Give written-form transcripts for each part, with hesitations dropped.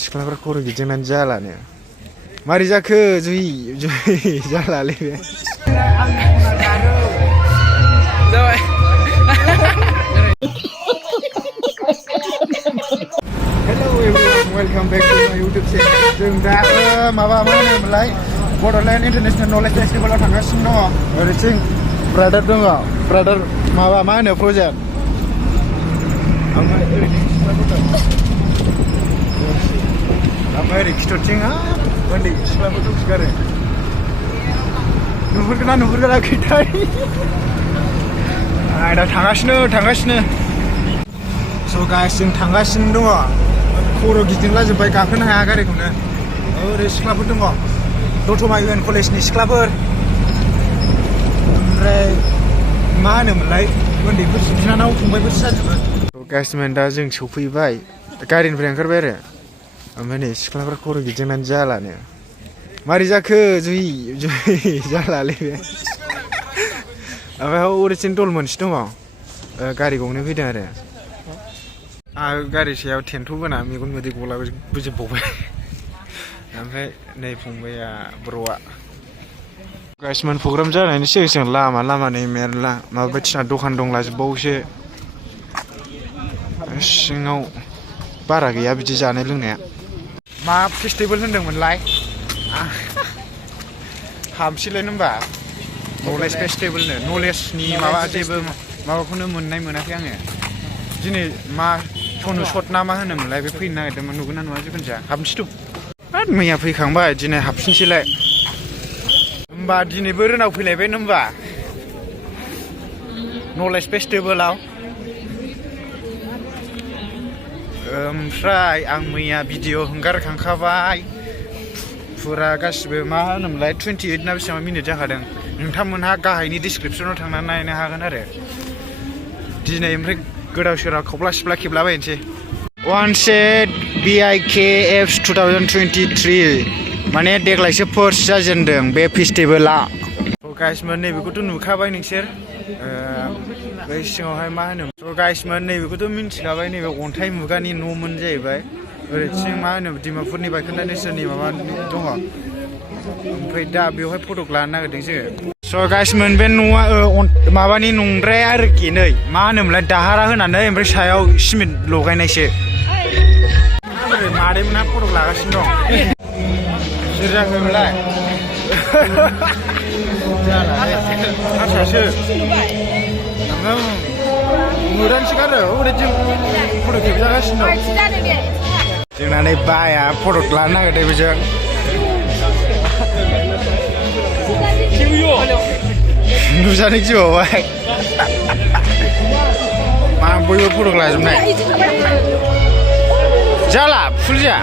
सिख्लाफोरा खर' गिदिंनानै जालानो मारै जाखो जुहि जालालै बे जाबाय हेलौ एभरिवान वेलकाम बेक टु माय इउटिउब चेनेल जों दा माबा मा होनोमोनलाय बड'लेण्ड इन्टारनेशनेल नलेज फेस्टिभेलाव थांगासिनो दङ ओरैथिं ब्रादार दङ ब्रादार माबा मा होनो प्रजेक्ट ओमफ्राय ओरै खिथरथिं उन्दै सिख्लाफोर दंसोगारो नुहुरगोना नुहुरगोनाखैथाय दा थांगासिनो स' गाइस जों थांगासिनो दङ खर' गिदिंलाजोब्बाय गाखोनो हाया गारिखौनो ओरै सिख्लाफोर दङ दतमा इउएन कलेजनि सिख्लाफोर ओमफ्राय मा होनोमोनलाय उन्दैफोर बिनानाव फंबायफोरसो जाजोबो गाइस दा जों सौफैबाय गारिनिफ्राय ओंखारबाय आरो ओमफ्राय नै सिख्लाफोरा खर' गिदिंनानै जालानो मारै जाखो जुहि जालालै बे ओमफ्राय ओरैथिं दल मोनसे दङ गारि गंनै फैदों आरो गारि सायाव टेन्ट' बोना मेगन मोदै गलाबोजोबबावबाय ओमफ्राय नै फंबाया ब्र'आ गाइसमोन प्रग्राम जानायनि सिगां लामा नै मेरला माबा बायदिसिना दखान दंलाजोबबावोसो सिङाव बारा गैया बिदि जानाय लोंनाया मा फेस्टिभेल होनदोंमोनलाय हाबसैलाय होनबा नलेज फेस्टिभेलनो नलेजनि माबा जेबो माबाखौनो मोनाखै आङो दिनै मा सनु सट ना मा होनोमोनलाय बे फैनो नागिरदोंमोन नुगोन ना नुवा जिखुनु जाया हाबनोसैथ' मैया फैखांबाय दिनै हाबफिनसैलाय होमबा दिनैबो रोनाव फैलायबाय होमबा नलेज फेस्टिभेलाव ओमफ्राय आं मैया भिडिअ हगारखांखाबाय फुरा गासिबो मा होनोमोनलाय 28 ना बेसेबां मिनिट जाखादों नोंथांमोनहा गाहायनि डिसक्रिपसनाव थांनानै नायनो हागोन आरो दिनै ओमफ्राय गोदाव सोराव खब्ला सिब्ला खेबलाबायनोसै Bikf 2023 माने देग्लायसो फार्स्ट जाजेनदों बे फेस्टिभेला गाइसमोन नैबेखौथ' नुखाबाय नोंसोर बै सिङावहाय मा होनो गाइसमोन नैबेखौथ' मिन्थिखाबाय नैबे अन्थाइ मुगानि न'मोन जाहैबाय ओरैथिं मा होनो डिमापुरनि बायखोन्दा नेरसोननि माबा दङ ओमफ्राय दा बेवहाय फटक लानो नागिरदों जोङो स' गाइसमोन बे न'आ माबानि नंद्राया आरोखि नै मा होनोमोनलाय दाहारा होनानै ओमफ्राय सायाव सिमेन्ट लगायनायसो मादैमोनहा फटक लागासिनो दं सोर जाखोमोनलाय हारसासो नुदानसोगारो ओरैथिं फटक खेबजागासिनो दं जोंना नै बाया फटक लानो नागिरदों बेजों नुजानो गिबावबाय मा बयबो फटक लाजोबनाय जाला फुल जाया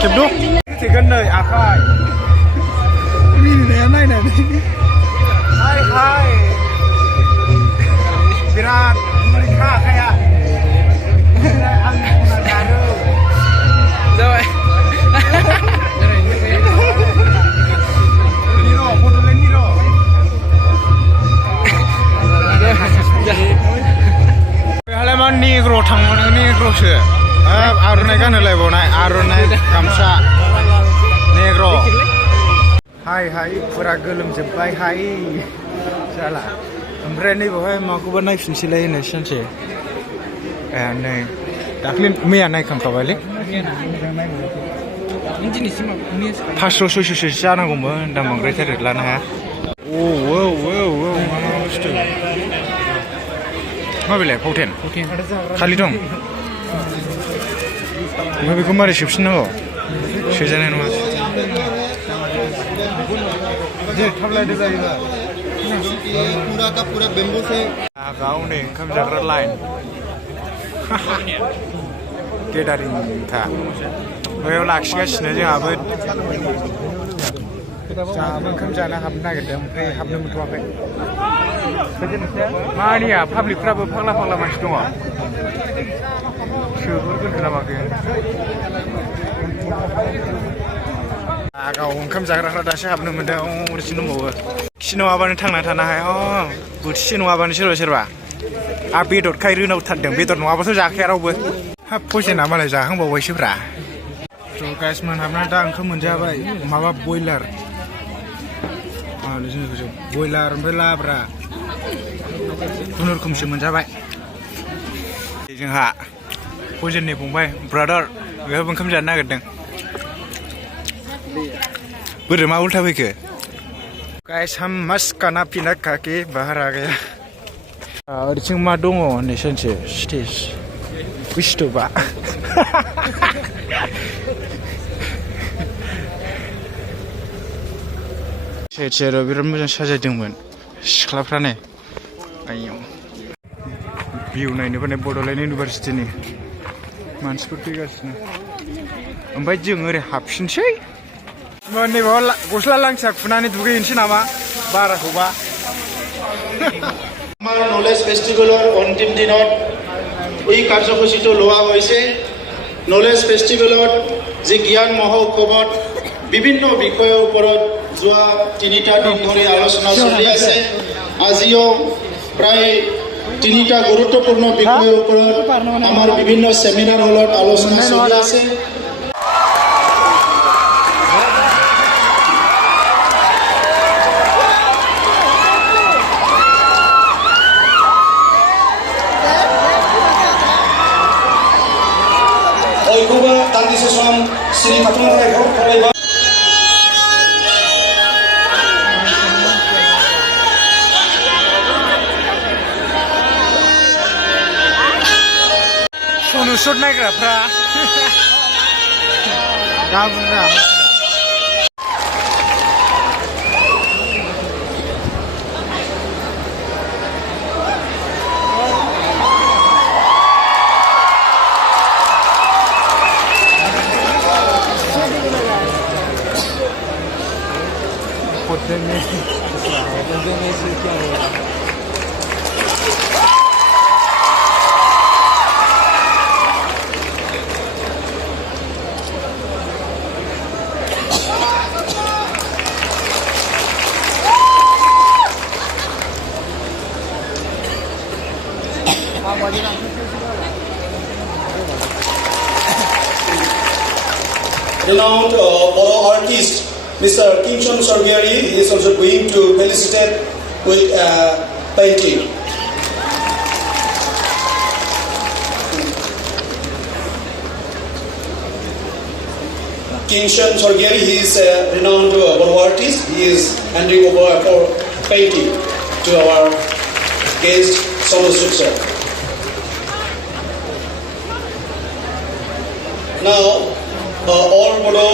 खेबद' खेबगोन नै आखाय मिनिनाया नायनानै हाय बिराद मोरैखा आखाया जाबाय बेहालाय मा नेग्र' थांबानो नेग्र'सो आर'नाइ गानहोलायबावनाय आर'नाइ गामसा नेग्र' हाय फुरा गोलोमजोब्बाय हाय जाला ओमफ्राय नैबावहाय माखौबा नायफिनसैलाय होनो सानसे नै दाख्लै मैया नायखांखाबायलै 500 600सो जानांगौमोन दाम बांद्रायथारो लानो हाया मा बुस्थु माबेलाय फावथेन खालि दं ओमफ्राय बेखौ मारै सोबफिननांगौ सोजानाय नङा थाबलायदो जायोबा गावनो ओंखाम जाग्रा लाइन गेदारिंखा बैयाव लाखिगासिनो जोंहाबो ओंखाम जानो हाबनो नागिरदों ओमफ्राय हाबनो मोनथ'वाखै मानिया पाब्लिकफ्राबो फाग्ला मानसि दङ सोहरगोन नामाखै गाव ओंखाम जाग्राफ्रा दासो हाबनो मोनदों ओरैसो दंबावो खि नङाबानो थांना थानो हाया बोथिसे नङाबानो सोरबा बेदरखाय रोनावथारदों बेदर नङाबाथ' जाखाया रावबो हाब फजेना मालाय जाखांबावबायसोब्रा गाइस मोनहाबना दा ओंखाम मोनजाबाय माबा बयलार बयलार ओमफ्राय लाब्रा खुनुरुखुमसो मोनजाबाय जोंहा भजननि फंबाय ब्रादार बेहाबो ओंखाम जानो नागिरदों बोरै मा उल्था फैखो गाइस हम मस्त खाना पीना खाके बाहर आ गया ओरैथिं मा दङ होननाय सानसे स्टेज बुस्थुबा सेराव बिराद मोजां साजायदोंमोन सिख्लाफ्रानो आयौ भिउ नायनो फैनाय बड'लेण्ड इउनिभारसिटिनि मानसिफोर फैगासिनो ओमफ्राय जों ओरै हाबफिनसै नैबाव गस्ला लांसा खुनानै दुगैहैनोसै नामा बाराखौबा আমাৰ নলেজ ফেষ্টিভেলৰ অন্তিম দিনত এই কাৰ্যসূচীটো লোৱা হৈছে নলেজ ফেষ্টিভেলত যি জ্ঞান মহোৎসৱত বিভিন্ন বিষয়ৰ ওপৰত যোৱা 3টা দিন ধৰি আলোচনা চলি আছে আজিও প্ৰায় 3টা গুৰুত্বপূৰ্ণ বিষয়ৰ ওপৰত আমাৰ বিভিন্ন সেমিনাৰ হলত আলোচনা চলি আছে Oikuba tandise som Sri Matung Eko Koreba Sonu shot nagrafra Gabunra Renowned Boro artist Mr. Kinshon Sorgiari is also going to felicitate with painting. Kinshon Sorgiari, he is a renowned Boro artist. He is handing over for painting to our guest Sonu Suksa. Now, all Bodo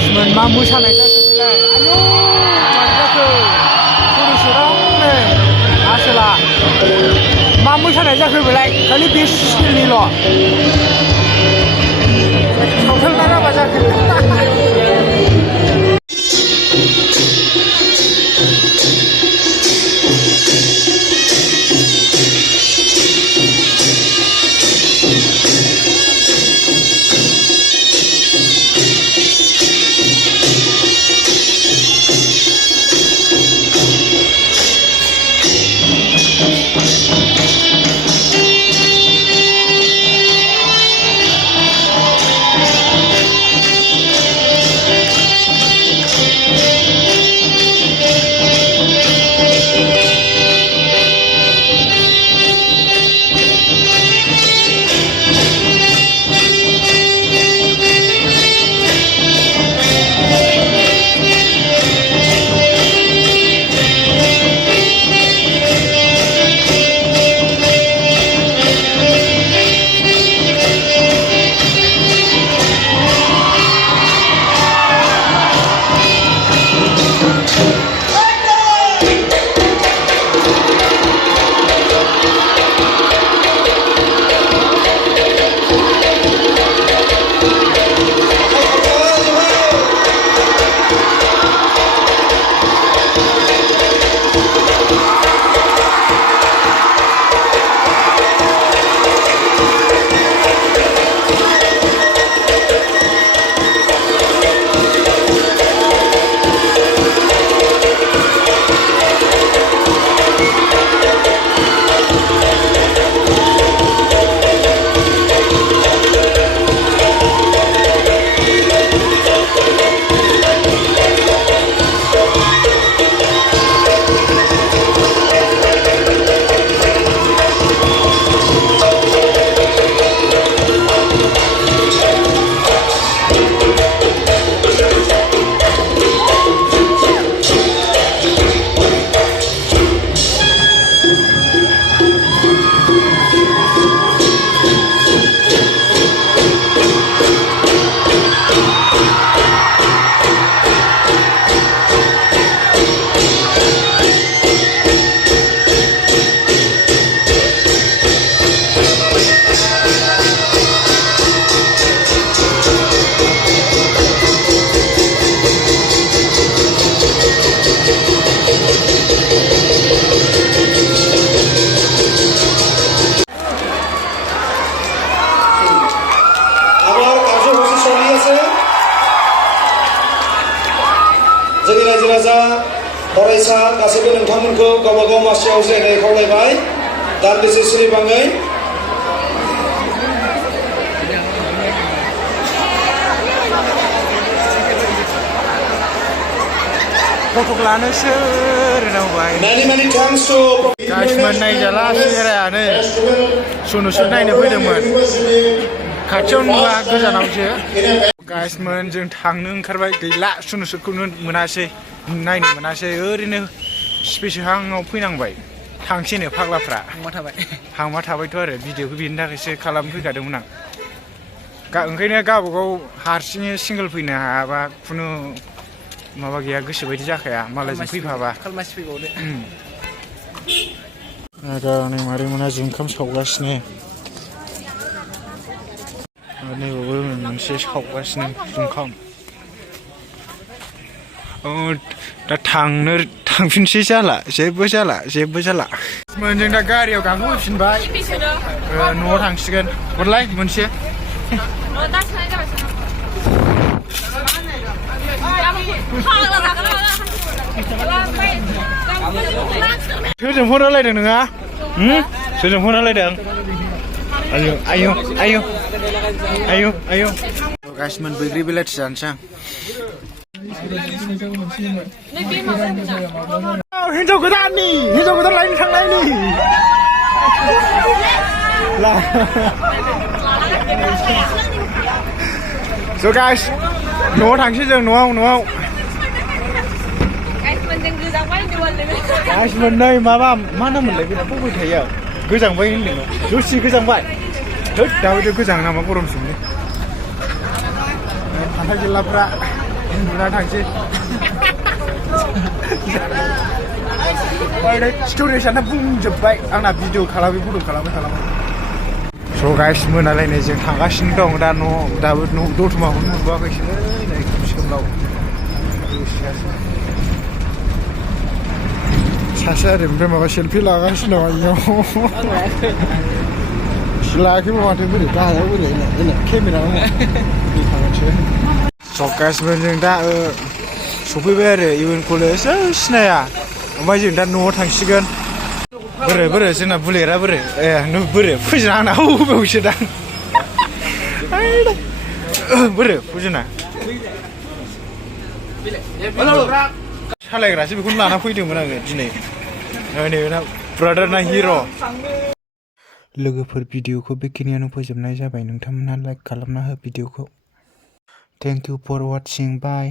गाइसमोन मा मोसानाय जाखो बेलाय आयौ मारै जाखो फट'शुटआवनो आसोला मा मोसानाय जाखो बेलाय खालि बे स्टिलनिल' सावथाल ना राबा जाखो जोंनि रायजो राजा फरायसा गासैबो नोंथांमोनखौ गावबा गाव मासियाव जिरायनाय खावलायबाय दान्दिसे सिरिबाङै फट'क लानोसो रोंबाय many thanks to गाइसमोन नायजाला सेहेरायानो सुनुसुर नायनो फैदोंमोन खाथियाव नुवा गोजानावसो गाइसमोन जों थांनो ओंखारबाय गैला सुनुसुरखौनो मोनासै नायनो मोनासै ओरैनो स्पेसहांआव फैनांबाय थांसैनो फाग्लाफ्रा हांमा थाबायथ' आरो भिडिअखौ बेनि थाखायसो खालामनो फैखादोंमोन आं ओंखायनो गावबागाव हारसिङै सिंगोल फैनो हायाबा खुनु माबा गैया गोसो बायदि जाखाया मालायजों फैफाबा खालमासि फैबावदो नै मारै मोना जुखाम सावगासिनो नैबावबो मोनसे सावगासिनो जुखाम दा थांफिनसै जाला जेबो जाला जों दा गारियाव गाखोफैफिनबाय न'आव थांसिगोन हरलाय मोनसे सोरजों फन रायलायदों नोंहा सोरजों फन रायलायदों आयौ गाइसमोन बैग्रि बिलाथि जानोसै आं हिनजाव गोदान लायनो थांनायनि स' गाइस न'आव थांसै जों न'आव गाइसमोन नै माबा मा नाममोनलाय बेना बबे थायो गोजांबाय होनदों दसे गोजांबाय दाबायदियाव गोजाङो नामा गरमसिमनो खान्थाल गेलाफ्रा उन्दुना थांसै स्ट'रेजआनो बुंजोब्बाय आंना भिडिअ खालामै फट' खालामै स' गाइस मोनालायनाय जों थांगासिनो दं दा दाबो दतमाखौनो मोनबोआखैसो नै सोमलाव सासे आरो ओमफ्राय माबा सेल्फि लागासिनो दं आइयाव लायाखैबो माथो बोरै गाहायाव बोरै केमेरा स' गाइसबो जों दा सफैबाय आरो इउएन कलेज सिनाया ओमफ्राय जों दा न'आव थांसिगोन बोरै जोंना बुलेरा बोरै बोरै फुजिना आंना बबेयावसो दां बोरै फुजिना सालायग्रासो बेखौनो लाना फैदोंमोन आङो दिनै नैबे ब्रादारना हिर' लोगोफोर भिडिअखौ बेखिनियावनो फोजोबनाय जाबाय नोंथांमोनहा लाइक खालामना हो भिडिअखौ thank you for watching bye